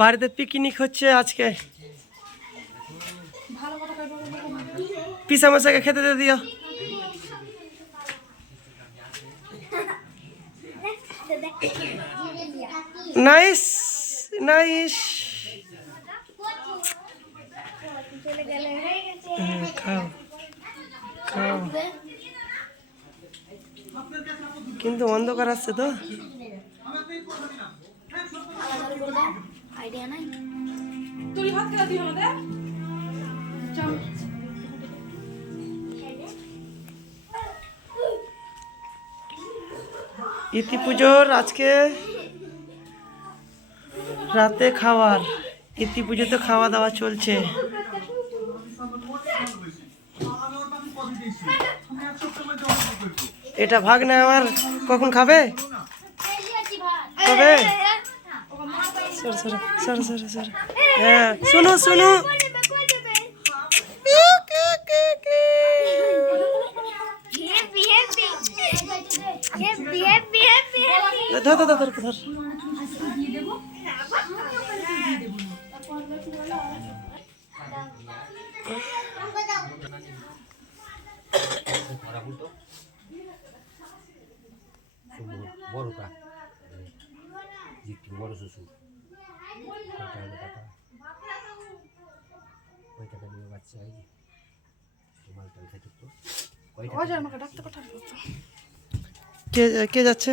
বাড়িতে পিকনিক হচ্ছে আজকে। পিসামশাইকে খেতে দিয়ে দিও। Nice nice. খাও খাও, কিন্তু অন্ধকার আসছে তো। আইডিয়া নাই। ইতি পুজোর আজকে রাতে খাওয়ার, ইতি পুজোতে খাওয়া দাওয়া চলছে। এটা ভাগ না আমার, কখন খাবে কবে? সর সর সর সর সর। হ্যাঁ শুনো শুনো, ধর ধর ধর ধর। বড়টা বড় শ্বশুর ওই টাকা নিয়ে বাচ্চা মালটাল খেতে তো কে কে যাচ্ছে?